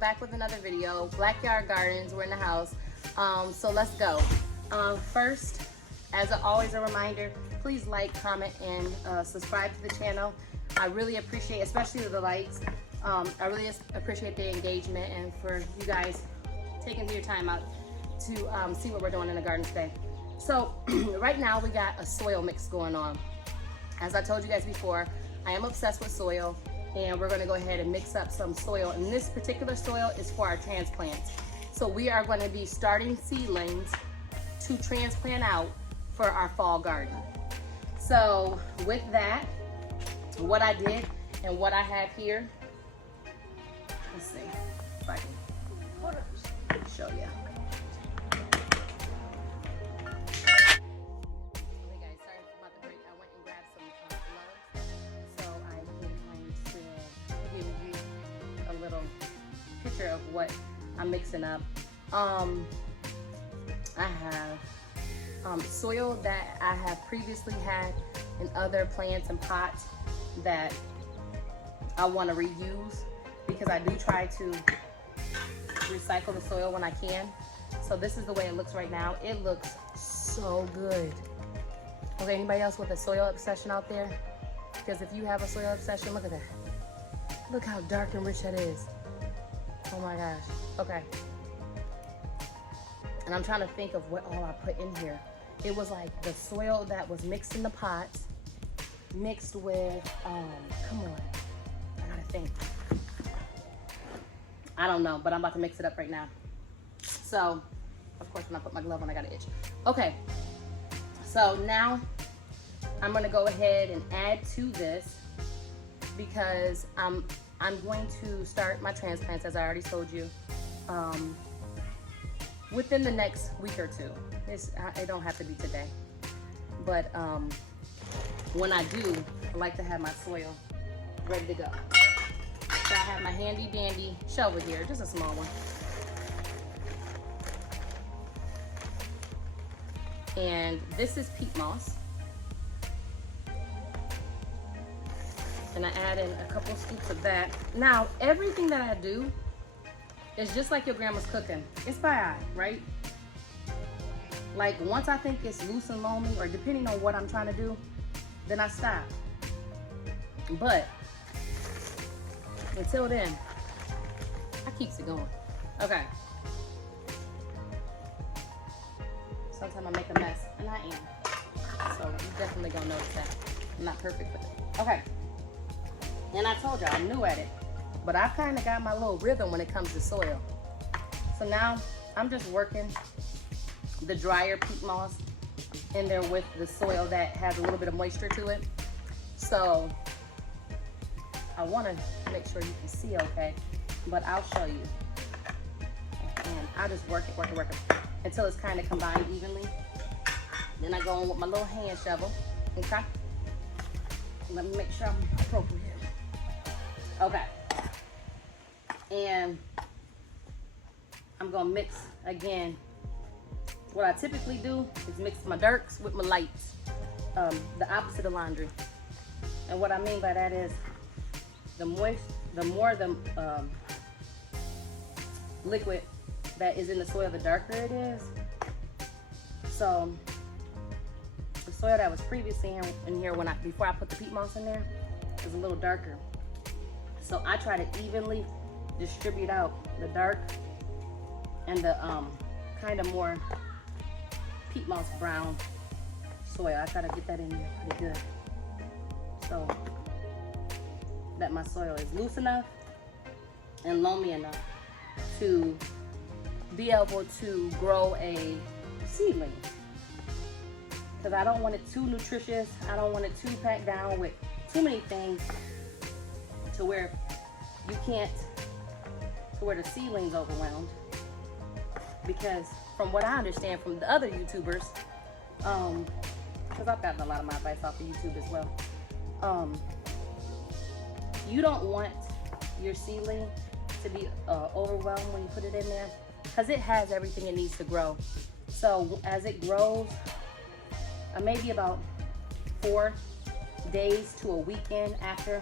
back with another video. Backyard gardens, we're in the house. So let's go. First, as always, a reminder, please like, comment, and subscribe to the channel. I really appreciate, especially the likes. I really appreciate the engagement and for you guys taking your time out to see what we're doing in the garden today. So right now we got a soil mix going on. As I told you guys before, I am obsessed with soil, and we're going to go ahead and mix up some soil. And this particular soil is for our transplants. So we are going to be starting seedlings to transplant out for our fall garden. So with that, what I did and what I have here, let's see if I can show you. Picture of what I'm mixing up. I have soil that I have previously had in other plants and pots that I want to reuse, because I do try to recycle the soil when I can. So this is the way it looks right now. It looks so good. Okay, anybody else with a soil obsession out there? Because if you have a soil obsession, look at that. Look how dark and rich that is. Oh my gosh. Okay. And I'm trying to think of what all I put in here. It was like the soil that was mixed in the pots, mixed with, come on. I gotta think. I don't know, but I'm about to mix it up right now. So, of course, when I put my glove on, I got an itch. Okay. So now I'm gonna go ahead and add to this, because I'm going to start my transplants, as I already told you, within the next week or two. It don't have to be today. But when I do, I like to have my soil ready to go. So I have my handy dandy shovel here, just a small one. And this is peat moss. And I add in a couple scoops of that. Now, everything that I do is just like your grandma's cooking. It's by eye, right? Like, once I think it's loose and loamy, or depending on what I'm trying to do, then I stop. But until then, I keeps it going. Okay. Sometimes I make a mess, and I am. So you're definitely gonna notice that. I'm not perfect with it. Okay. And I told y'all I'm new at it, but I kind of got my little rhythm when it comes to soil. So now I'm just working the drier peat moss in there with the soil that has a little bit of moisture to it. So I want to make sure you can see okay, but I'll show you. And I'll just work it until it's kind of combined evenly. Then I go in with my little hand shovel, okay? Let me make sure I'm appropriate. Okay, and I'm gonna mix again. What I typically do is mix my dirks with my lights, the opposite of laundry. And what I mean by that is the more the liquid that is in the soil, the darker it is. So the soil that was previously in here before I put the peat moss in there is a little darker. So I try to evenly distribute out the dark and the kind of more peat moss brown soil. I try to get that in there pretty good, so that my soil is loose enough and loamy enough to be able to grow a seedling. Because I don't want it too nutritious. I don't want it too packed down with too many things to where you can't, to where the seedling's overwhelmed. Because from what I understand from the other YouTubers, because I've gotten a lot of my advice off of YouTube as well, you don't want your seedling to be overwhelmed when you put it in there, because it has everything it needs to grow. So as it grows, maybe about 4 days to a weekend after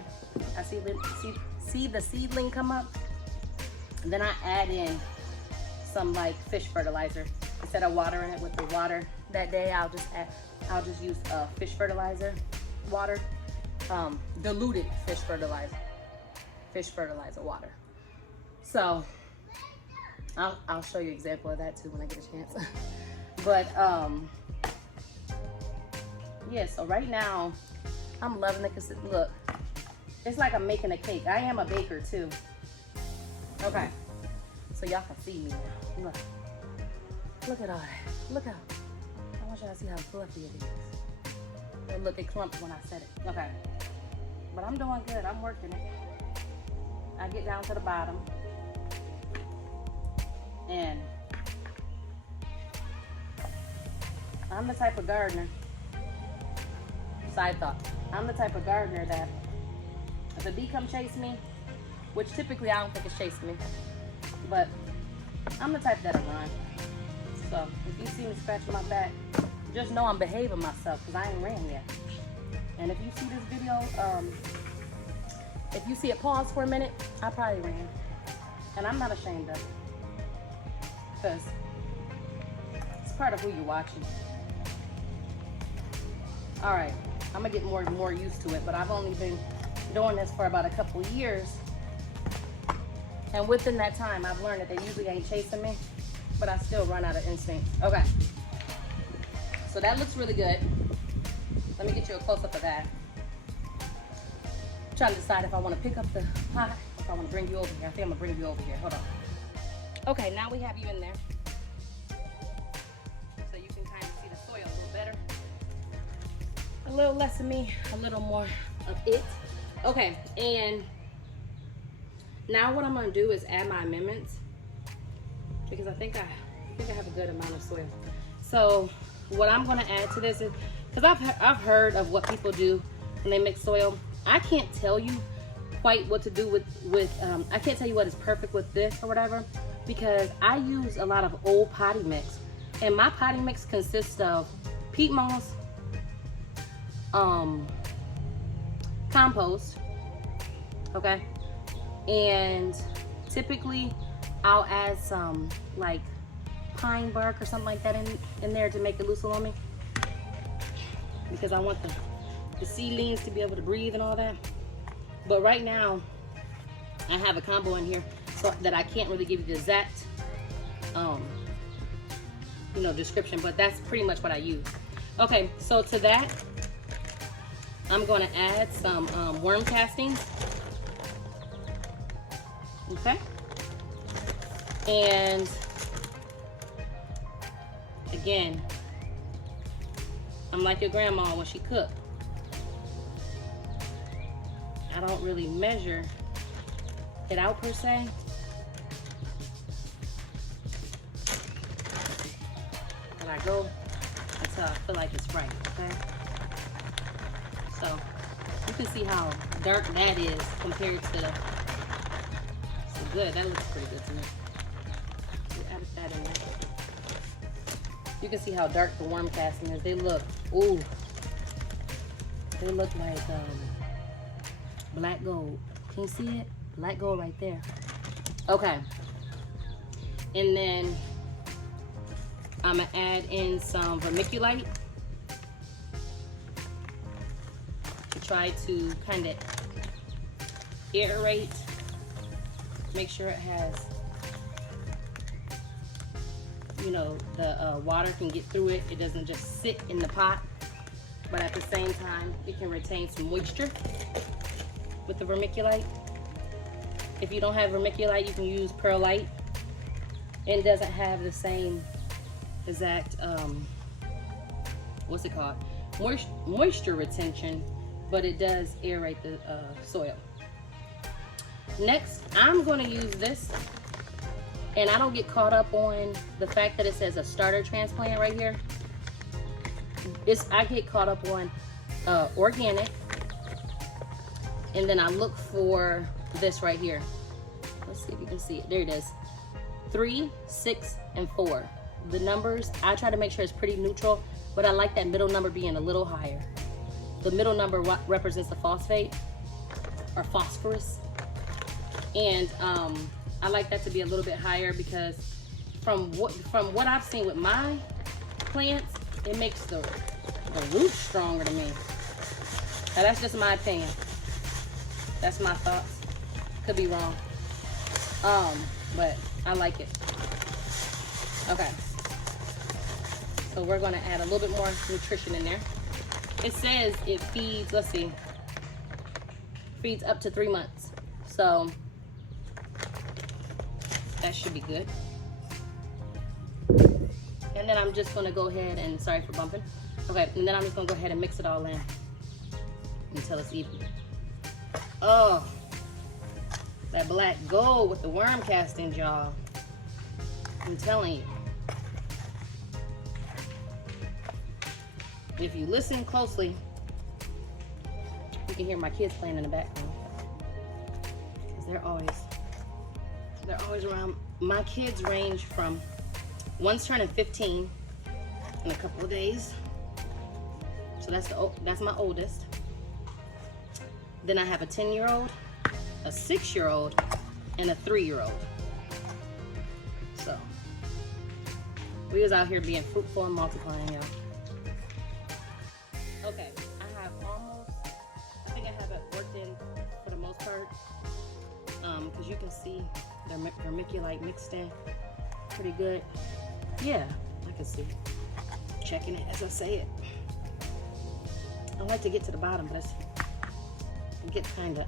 I see the seedling come up, And then I add in some like fish fertilizer. Instead of watering it with the water that day, I'll just use fish fertilizer water, diluted fish fertilizer water. So I'll show you an example of that too when I get a chance. But yeah, so right now I'm loving the consistency. Look, it's like I'm making a cake. I am a baker too. Okay, so y'all can see me now. Look at all that. Look how, I want y'all to see how fluffy it is. Oh, look, it clumped when I said it. Okay, but I'm doing good. I'm working it. I get down to the bottom, and I'm the type of gardener, side thought, I'm the type of gardener that if a bee come chase me, which typically I don't think it's chasing me, but I'm the type that'll run. So if you see me scratching my back, just know I'm behaving myself because I ain't ran yet. And if you see this video, if you see it pause for a minute, I probably ran. And I'm not ashamed of it. Because it's part of who you're watching. All right, I'm gonna get more and more used to it, but I've only been doing this for about a couple of years. And within that time, I've learned that they usually ain't chasing me, but I still run out of instinct. Okay, so that looks really good. Let me get you a close-up of that. I'm trying to decide if I want to pick up the pot or if I want to bring you over here. I think I'm gonna bring you over here. Hold on. Okay, now we have you in there. So you can kind of see the soil a little better. A little less of me, a little more of it. Okay, and now what I'm gonna do is add my amendments because I think I have a good amount of soil. So what I'm gonna add to this is, because I've heard of what people do when they mix soil. I can't tell you quite what to do with I can't tell you what is perfect with this or whatever, because I use a lot of old potty mix, and my potty mix consists of peat moss, compost, okay, and typically I'll add some like pine bark or something like that in there to make it looser on me, because I want the seedlings to be able to breathe and all that. But right now I have a combo in here so that I can't really give you the exact description, but that's pretty much what I use. Okay, so to that I'm going to add some worm castings. Okay, and again, I'm like your grandma when she cooked. I don't really measure it out per se. But I go until I feel like it's right, okay? So you can see how dark that is compared to the, so good, that looks pretty good to me. We added that in there. You can see how dark the worm casting is. They look, ooh, they look like black gold. Can you see it? Black gold right there. Okay. And then I'm gonna add in some vermiculite to try to kind of aerate, make sure it has, the water can get through it. It doesn't just sit in the pot, but at the same time, it can retain some moisture with the vermiculite. If you don't have vermiculite, you can use perlite. It doesn't have the same exact, what's it called? Moisture retention, but it does aerate the soil. Next, I'm going to use this, and I don't get caught up on the fact that it says a starter transplant right here. I get caught up on organic, and then I look for this right here. Let's see if you can see it. There it is. 3, 6, and 4. The numbers, I try to make sure it's pretty neutral, but I like that middle number being a little higher. The middle number represents the phosphate or phosphorus. And I like that to be a little bit higher because from what I've seen with my plants, it makes the roots stronger to me. Now that's just my opinion. That's my thoughts. Could be wrong. But I like it. Okay. So we're gonna add a little bit more nutrition in there. It says it feeds, let's see, feeds up to 3 months. So that should be good. And then I'm just gonna go ahead and, sorry for bumping. Okay, and then I'm just gonna go ahead and mix it all in until it's even. Oh, that black gold with the worm castings, y'all. I'm telling you. If you listen closely, you can hear my kids playing in the background. Because they're always around. My kids range from, one's turning 15 in a couple of days. So that's my oldest. Then I have a 10-year-old, a 6-year-old, and a 3-year-old. So we was out here being fruitful and multiplying, y'all. Okay, I think I have it worked in for the most part. Because you can see their vermiculite mixed in pretty good. Yeah, I can see. Checking it as I say it. I like to get to the bottom, but it gets kind of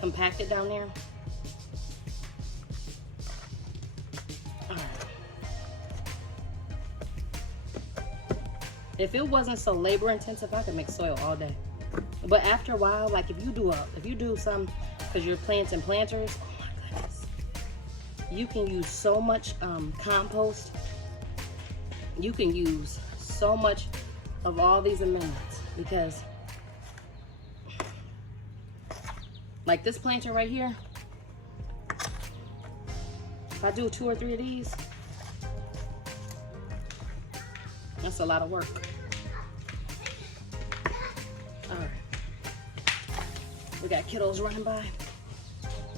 compacted down there. All right. If it wasn't so labor intensive, I could make soil all day. But after a while, like if you do some, because you're planting planters, oh my goodness, you can use so much compost. You can use so much of all these amendments, because like this planter right here, if I do 2 or 3 of these, that's a lot of work. All right. We got kiddos running by,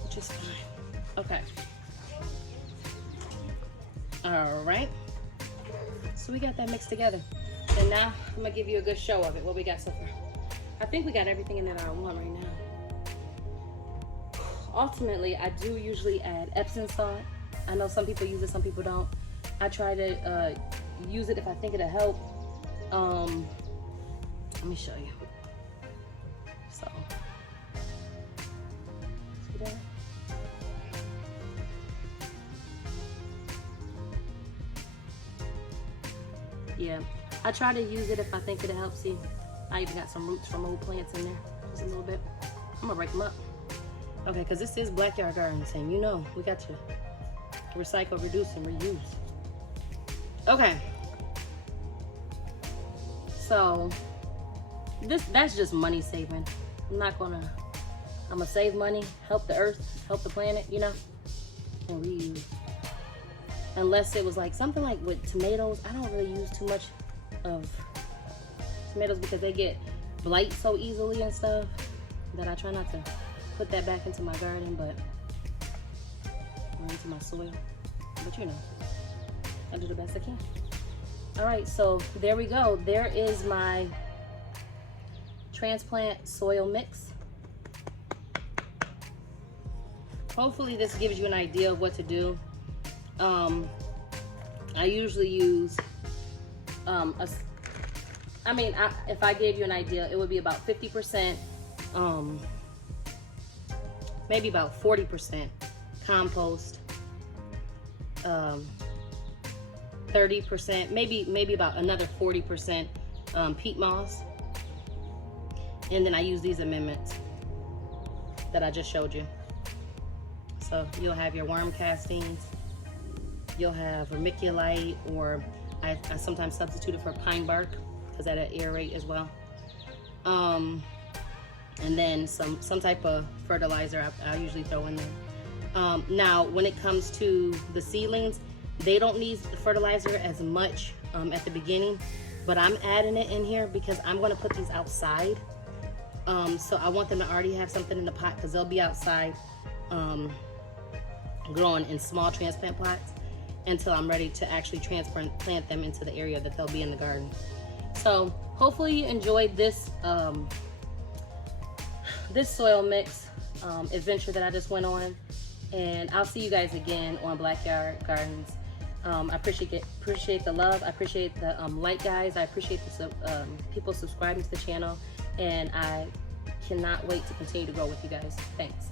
which is fine. Okay. All right. So we got that mixed together. And now I'm gonna give you a good show of it, what we got so far. I think we got everything in there that I want right now. Ultimately, I do usually add Epsom salt. I know some people use it, some people don't. I try to use it if I think it'll help. Let me show you. So, see that? Yeah, I try to use it if I think it'll help. See, I even got some roots from old plants in there, just a little bit. I'm gonna break them up. Okay, because this is Backyard Gardens, and you know, we got to recycle, reduce, and reuse. Okay. So, that's just money saving. I'm gonna save money, help the earth, help the planet, you know, and reuse. Unless it was like something like with tomatoes, I don't really use too much of tomatoes because they get blight so easily and stuff, that I try not to put that back into my garden, or into my soil. But you know, I do the best I can. All right, so there we go. There is my transplant soil mix. Hopefully this gives you an idea of what to do. I usually use if I gave you an idea, it would be about 50%, maybe about 40% compost, 30%, maybe about another 40% peat moss, and then I use these amendments that I just showed you. So you'll have your worm castings, you'll have vermiculite, or I sometimes substitute it for pine bark because that'll aerate as well. And then some type of fertilizer I usually throw in there. Now, when it comes to the seedlings, they don't need fertilizer as much at the beginning, but I'm adding it in here because I'm going to put these outside. So I want them to already have something in the pot because they'll be outside growing in small transplant pots until I'm ready to actually plant them into the area that they'll be in the garden. So hopefully you enjoyed this this soil mix adventure that I just went on, and I'll see you guys again on Backyard Gardens. I appreciate the love. I appreciate the like, guys. I appreciate the people subscribing to the channel, and I cannot wait to continue to grow with you guys. Thanks.